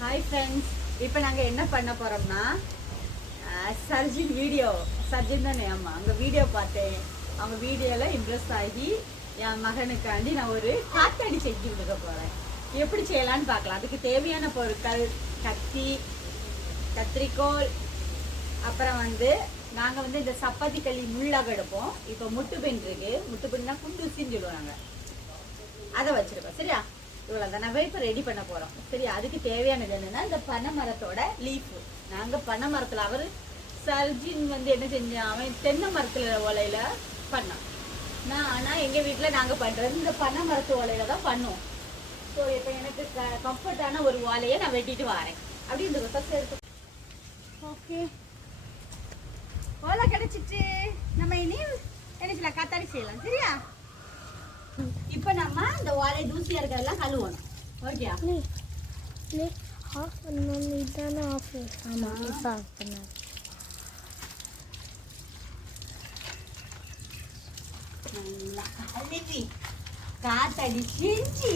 Hi friends இப்போ நாங்கள் என்ன பண்ண போகிறோம்னா சர்ஜின் வீடியோ சர்ஜின் தானே? ஆமாம் அவங்க வீடியோ பார்த்தேன். அவங்க வீடியோவில் இம்ப்ரெஸ் ஆகி என் மகனுக்காண்டி நான் ஒரு காத்தாடி செஞ்சு கொடுக்க போகிறேன் எப்படி செய்யலான்னு பார்க்கலாம். அதுக்கு தேவையான பொருட்கள் கத்தி கத்திரிக்கோல் அப்புறம் வந்து நாங்கள் வந்து இந்த சப்பாத்தி களி முள்ளாக எடுப்போம். இப்போ முட்டுப்பெண் இருக்கு. குண்டு ஊசின்னு சொல்லுவாங்க. அதை வச்சிருக்கோம் சரியா? இவ்வளோ தான் நம்ம இப்போ ரெடி பண்ண போகிறோம் சரி அதுக்கு தேவையானது என்னென்னா இந்த பனை மரத்தோட லீஃப் நாங்கள் பனை மரத்தில் அவர் சர்ஜின் வந்து என்ன செஞ்சான் அவன் தென்னை மரத்தில் ஓலையில் பண்ணான். நான் ஆனால் எங்கள் வீட்டில் நாங்கள் பண்ணுறது இந்த பனை மரத்து ஓலையில தான் பண்ணுவோம். ஸோ இப்போ எனக்கு கம்ஃபர்டான ஒரு ஓலையை நான் வெட்டிட்டு வரேன். அப்படி இந்த ஃபஸ்ட் எடுத்து ஓகே ஓலை கிடைச்சிச்சு. நம்ம இனி என்ன செய்யலாம்? கத்தாடி செய்யலாம். சரியா? இப்போ நம்ம இந்த ஓலை தூசியா இருக்கிறதெல்லாம் கழுவணும். ஓகே ஆஃப் பண்ணணும் இதானே ஆஃப் ஆமாம் இப்போ ஆஃப் பண்ண நல்லா கழுவி காத்தாடி செஞ்சு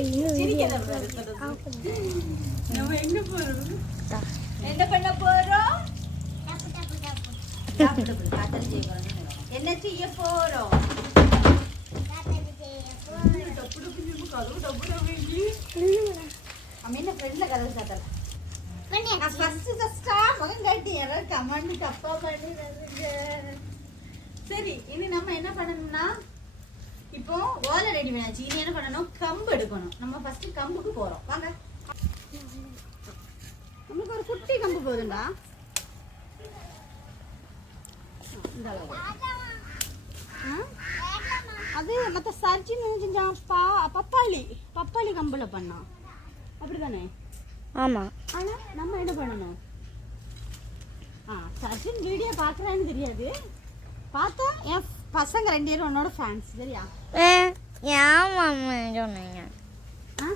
இன்னும் சிரிக்கிறத video பாரு, இப்பதான். ஆஃப் பண்ணு நம்ம எங்க போறோம்? தா. என்ன பண்ண போறோம்? சாப்பிட்டு காத்தாடி செய்ய போறோம் என்ன செய்ய போறோம். சரி இனி நம்ம என்ன பண்ணணும்னா இப்போ ஓலை ரெடி பண்ணியாச்சு இனி என்ன பண்ணணும் கம்பு எடுக்கணும் நம்ம ஃபர்ஸ்ட் கம்புக்கு போறோம் வாங்க நம்மளுக்கு ஒரு குட்டி கம்பு போதுண்டா இந்த அளவு. அது மற்ற சர்ஜின்னு செஞ்சான் பா பப்பாளி பப்பாளி கம்புல பண்ணான் அப்படிதானே? ஆமாம் ஆனா நம்ம என்ன பண்ணணும்? ஆ சச்சின் வீடியோ பார்க்குறான்னு தெரியாது. பார்த்தா என் பசங்க ரெண்டு பேரும் உன்னோட ஃபேன்ஸ் சரியா? சொன்னீங்க. ஆ?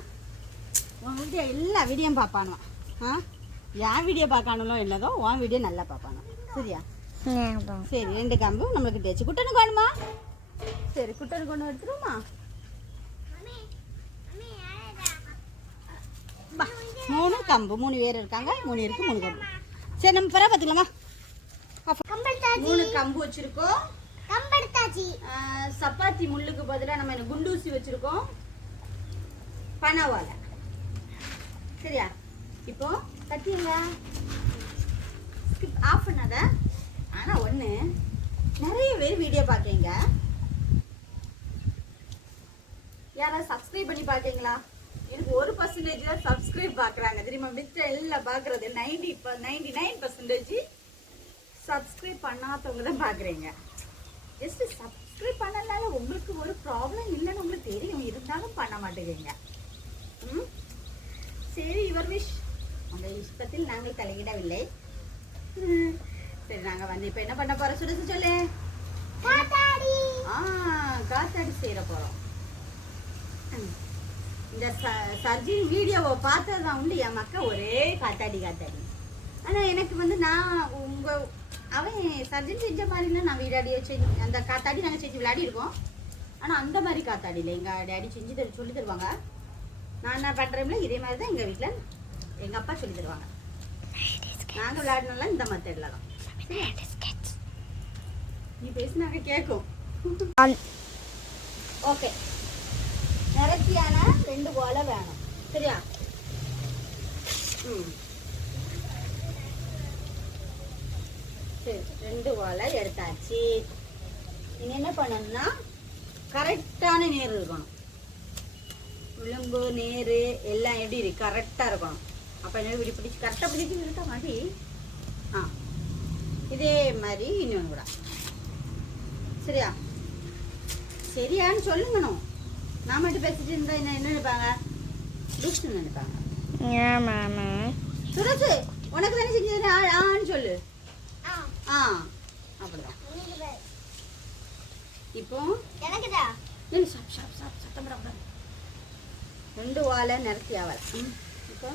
உன் வீடியோ எல்லா வீடியோவும் பார்ப்பானுவான் ஆ? என் வீடியோ பார்க்கானுலோ இல்லதோ உன் வீடியோ நல்லா பார்ப்பானோ சரியா? சரி ரெண்டு கம்பு நம்மளுக்கு தேய்ச்சி குட்டனுக்கு வேணுமா? சரி குட்டனுக்கு ஒன்று எடுத்துருமா மூணு கம்பு மூணு பேர் இருக்காங்க மூணு பேருக்கு மூணு கம்பு. சரி நம்ம பிறகு பார்த்துக்கலாமா? மூணு கம்பு வச்சிருக்கோம். சப்பாத்தி முள்ளுக்கு பதிலாக நம்ம என்ன குண்டூசி வச்சிருக்கோம். பனவாலை. சரியா? இப்போ கட்டிங்க ஸ்கிப் ஆஃப் பண்ணாத ஆனா ஒண்ணு. நிறைய பேர் வீடியோ பார்க்கீங்க யாராவது சப்ஸ்கிரைப் பண்ணி பார்க்கீங்களா எனக்கு ஒரு பர்சன்டேஜ் தான் சப்ஸ்கிரைப் பார்க்குறாங்க தெரியுமா? மிச்ச எல்லாம் பார்க்குறது ninety ninety nine percentage subscribe பண்ணாதவங்க தான் பார்க்குறீங்க ஜஸ்ட் சப்ஸ்கிரைப் பண்ணனால உங்களுக்கு ஒரு ப்ராப்ளம் இல்லைன்னு உங்களுக்கு தெரியும். இருந்தாலும் பண்ண மாட்டேங்கிறீங்க. ம்? சரி இவர் விஷ் அந்த இஷ்டத்தில் நாங்கள் தலையிடவில்லை. சரி நாங்கள் வந்து இப்போ என்ன பண்ண போகிறோம் சுடுசு சொல்லு. ஆ காத்தாடி செய்கிற போகிறோம் இந்த சர்ஜின் வீடியோவை பார்த்ததுதான் உண்டு. என் மக்கா ஒரே காத்தாடி காத்தாடி. ஆனால் எனக்கு வந்து நான் உங்கள் அவன் சர்ஜன் செஞ்ச மாதிரிலாம் நான் விளையாடி செஞ்சு அந்த காத்தாடி நாங்கள் செஞ்சு விளையாடி இருக்கோம் ஆனால் அந்த மாதிரி காத்தாடி இல்லை. எங்கள் டேடி செஞ்சு தரு சொல்லி தருவாங்க. நான் என்ன பண்ணுறோம்ல இதே மாதிரி தான் எங்கள் வீட்டில் எங்கள் அப்பா சொல்லி தருவாங்க. நாங்கள் விளையாடினால இந்த மெத்தடில் தான். நீ பேசினாக்க கேட்கும் ஓகே நிறத்தியான ரெண்டு ஓலை வேணும். சரியா? ம். சரி ரெண்டு ஓலை எடுத்தாச்சு. நீங்க என்ன பண்ணணும்னா கரெக்டான நேர் இருக்கணும். விளிம்பு நீர் எல்லாம் எப்படி இருக்கு? கரெக்டாக இருக்கணும். அப்போ என்ன இப்படி பிடிச்சி கரெக்டாக பிடிச்சி இருக்கா மாதிரி? ஆ. இதே மாதிரி இன்னொன்று கூட. சரியா? சரியான்னு சொல்லுங்கணும். நான் மட்டும் பேசிட்டு இருந்தா என்ன என்ன நினைப்பாங்க? சுரசு உனக்கு தானே செஞ்சது? ஆ ஆன்னு சொல்லு. ஆ. அப்படிதான். இப்போ? நில்லு, சாப் சாப் சாப் சத்தம் போடக்கூடாது. ரெண்டு வாழை நிறத்தி ஆவலை இப்போ?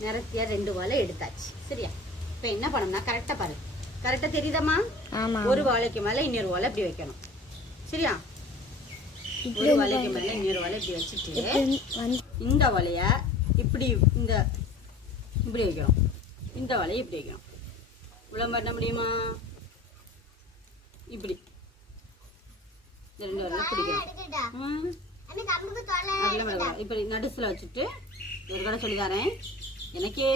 நிறத்தியா ரெண்டு வாழை எடுத்தாச்சு. சரியா? இப்போ என்ன பண்ணணும்னா கரெக்டாக பாரு. கரெக்டாக தெரியுதாம்மா? ஒரு வாழைக்கு மேலே இன்னொரு வாழை இப்படி வைக்கணும். சரியா? ஒரு வலைக்கு மேல இன்னொரு வலை இப்படி வச்சுட்டு இந்த வலைய இப்படி இந்த இப்படி வைக்கிறோம் இந்த வலையை இப்படி வைக்கிறோம் இவ்வளோ பண்ண முடியுமா? இப்படி. இந்த ரெண்டு வலையும் பிடிக்கிறோம். இப்படி நடுசுல வச்சுட்டு ஒரு கடை சொல்லி தரேன். எனக்கே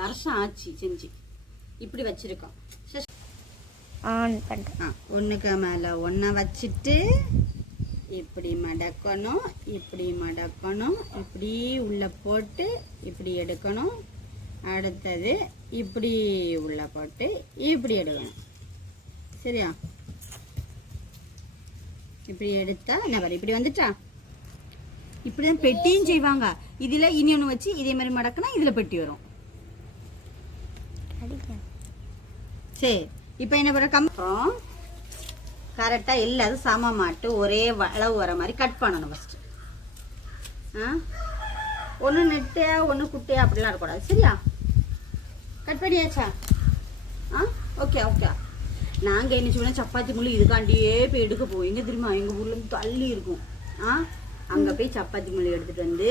வருஷம் ஆச்சு செஞ்சு. இப்படி வச்சிருக்கோம். சரி. ஆன் பண்ணுறேன் ஒன்றுக்கு மேலே ஒன்றை வச்சுட்டு இப்படி மடக்கணும் இப்படி மடக்கணும் இப்படி உள்ளே போட்டு இப்படி எடுக்கணும். அடுத்தது இப்படி உள்ளே போட்டு இப்படி எடுக்கணும். சரியா? இப்படி எடுத்தா என்ன இப்படி வந்துட்டா? இப்படி தான் பெட்டியும் செய்வாங்க. இதில் இனி ஒன்று வச்சு இதே மாதிரி மடக்கினா இதில் பெட்டி வரும். சரி இப்போ என்ன பண்ணுற கம்பம் கரெக்டாக எல்லாரும் சம மாட்டு ஒரே அளவு வர மாதிரி கட் பண்ணணும் ஃபஸ்ட்டு ஆ? ஒன்று நெட்டையா ஒன்று குட்டையா அப்படிலாம் இருக்கக்கூடாது. சரியா? கட் பண்ணியாச்சா? ஆ? ஓகே ஓகே நாங்கள் என்ன செய்வோம் சப்பாத்தி முள்ளு இதுக்காண்டியே போய் எடுக்க போவோம். எங்கே தெரியுமா? எங்கள் ஊர்ல தள்ளி இருக்கும். ஆ? அங்கே போய் சப்பாத்தி முள்ளு எடுத்துகிட்டு வந்து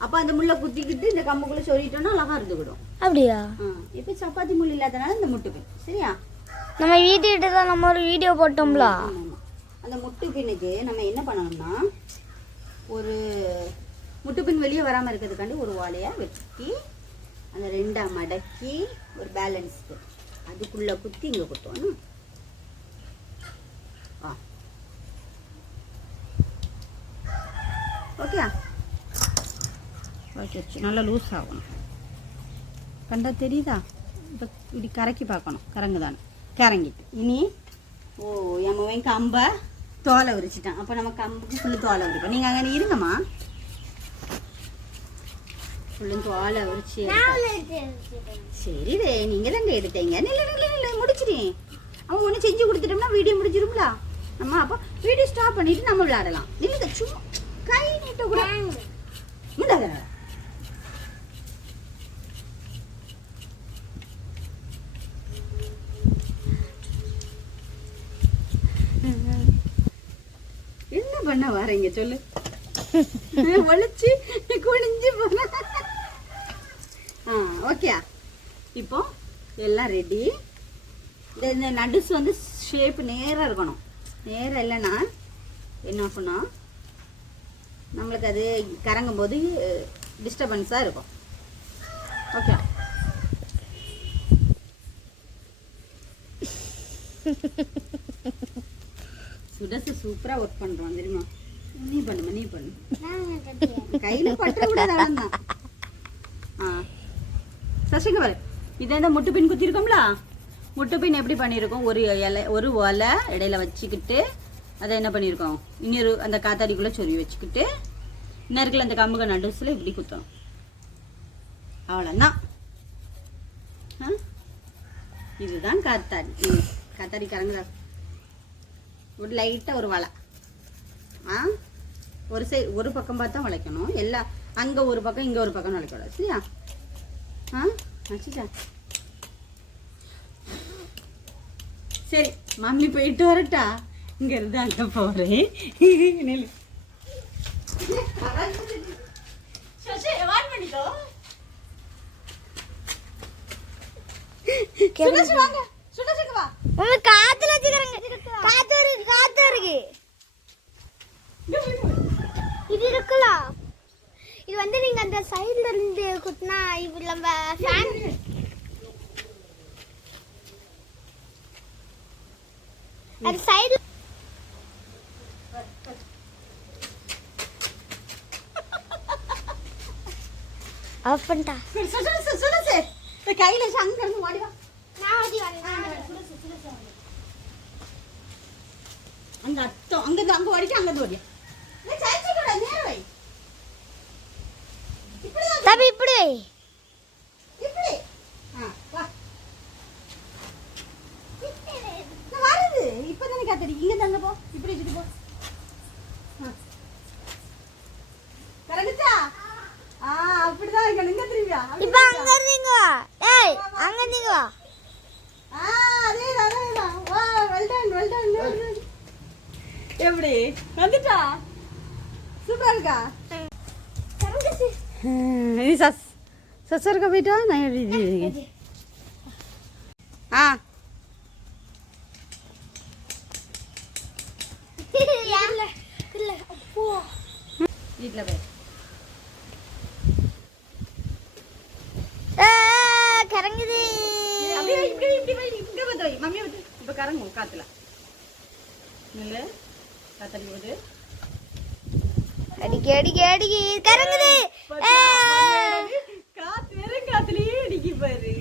அப்போ அந்த முள்ளை குத்திக்கிட்டு இந்த கம்புக்குள்ளே சொருகிட்டோன்னா அழகாக இருந்துக்கிடும் அப்படியா? ஆ. இப்போ சப்பாத்தி முள் இல்லாதனால இந்த முட்டு பின் சரியா? நம்ம வீட்டுக்கிட்ட தான் நம்ம ஒரு வீடியோ போட்டோம்ல. அந்த முட்டு பின்னுக்கு நம்ம என்ன பண்ணணும்னா ஒரு முட்டு பின் வெளியே வராமல் இருக்கிறதுக்காண்டி ஒரு வாழையை வெட்டி அந்த ரெண்டாக மடக்கி ஒரு பேலன்ஸ்க்கு அதுக்குள்ளே குத்தி இங்கே குத்தணும் ஆ ஓகே ஓகே. நல்லா லூஸ் ஆகணும். கண்டா தெரியுதா? இப்போ இப்படி கரைக்கி பார்க்கணும். கரங்கு தானே கரங்கிட்டு இனி ஓ என் மவன் கம்பை தோலை உரிச்சிட்டான். அப்போ நம்ம கம்புக்கு ஃபுல்லு தோலை உரிப்போம். நீங்கள் அங்கே இருங்கம்மா. ஃபுல்லும் தோலை உரிச்சு எடுத்தா- சரி ரே நீங்கள் தாங்க எடுத்தீங்க. நில்ல நில்ல நில்ல முடிச்சிடுங்க அவன் ஒன்று செஞ்சு கொடுத்துட்டோம்னா வீடியோ முடிஞ்சிரும்ல. நம்ம அப்போ வீடியோ ஸ்டாப் பண்ணிட்டு நம்ம விளையாடலாம். நில்லுங்க சும்மா கை நீட்ட கூட முடியாத என்ன பண்ண வரீங்க சொல்லு. ஒழிச்சு குனிஞ்சு போன. ஆ ஓகே இப்போ எல்லாம் ரெடி இந்த இந்த நடுஸ் வந்து ஷேப் நேராக இருக்கணும். நேராக இல்லைன்னா என்ன ஆகும்னா நம்மளுக்கு அது கறங்கும் போது டிஸ்டர்பன்ஸாக இருக்கும். ஓகே சுடசு சூப்பராக ஒர்க் பண்ணுறோம் தெரியுமா? நீ பண்ணுமா நீ பண்ணு. கையில் பற்ற கூடாது அவ்வளோதான் ஆ. சசிங்க பாரு இதை இந்த முட்டு பின் குத்திருக்கோம்ல? முட்டு பின் எப்படி பண்ணியிருக்கோம்? ஒரு இலை ஒரு ஒலை இடையில வச்சுக்கிட்டு அதை என்ன பண்ணியிருக்கோம்? இன்னொரு அந்த காத்தாடிக்குள்ளே சொருவி வச்சுக்கிட்டு இன்னருக்குள்ள அந்த கம்புக நடுசில் இப்படி குத்தணும் அவ்வளோதான் இதுதான் காத்தாடி. காத்தாடி கரங்குதா ஒரு லைட்டாக ஒரு வலை. ஆ? ஒரு சை ஒரு பக்கம் பார்த்தா வளைக்கணும். எல்லா அங்கே ஒரு பக்கம் இங்கே ஒரு பக்கம் வளைக்கக்கூடாது சரியா? ஆ? வச்சுட்டா? சரி மாமி போயிட்டு வரட்டா. இங்க இருந்து அங்க on பண்ணிக்கோ. வாங்க. காத்துல வச்சுக்கிறேங்க காத்து இருக்கு காத்து இருக்கு. இது இருக்கலாம். இது வந்து நீங்க அந்த சைடுல இருந்து குத்தினா இது நம்ம ஃபேன் அந்த சைடு ஆஃப் பண்ணிட்டா கையில இருந்து ஓடி வா. நான் ஓடி வரேன். அங்க அத்தம் அங்க இருந்து அங்க ஓடிட்டு அங்க இருந்து ஓடியா சர்ச்சு கூட நேரம் வை இப்படிதான் தம்பி இப்படி வை. இப்படி ஆ வா நான் வருது இப்பதானே காத்தடி இங்க தங்க போ இப்படி வச்சுட்டு போ ஆ. கரெக்டா ஆ அப்படிதான் இருக்கணும் இங்க திரும்பியா அப்படி இப்ப அங்க இருந்தீங்க ஏய் அங்க இருந்தீங்க ஆ அதே எப்படி வந்துட்டா சூப்பரா இருக்கா கரங்குது. நீ சஸ் சசருக்கா போயிட்டா நான் எழுதி ஆ இல்ல, இல்ல. வீட்டில் போய் கரங்குது. அப்படியே இப்படி இப்படி மம்மி வந்து இப்போ கரங்கும் காத்துல நில்லு காத்தடி போகுது அடிக்க அடிக்க அடிக்க. காத்து வெறும் காத்துலயே அடிக்கி பாரு.